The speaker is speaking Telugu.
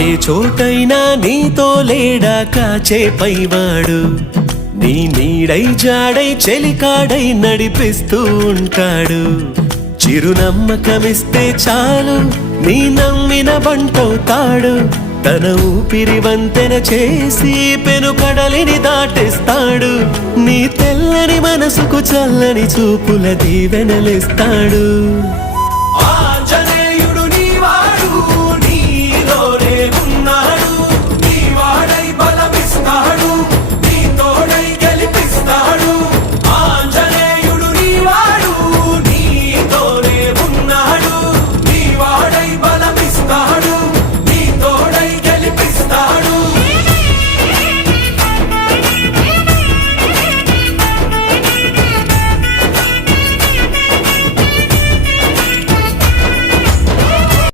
ఏ చోటైనా నీతో లేడా కాచే పైవాడు, నీ నీడై జాడై చెలికాడై నడిపిస్తూ ఉంటాడు. చిరునమ్మకమిస్తే చాలు నీ నమ్మిన బంటవుతాడు. తన ఊపిరి వంతెన చేసి పెను కడలిని దాటిస్తాడు. నీ తెల్లని మనసుకు చల్లని చూపుల దీవెనలిస్తాడు.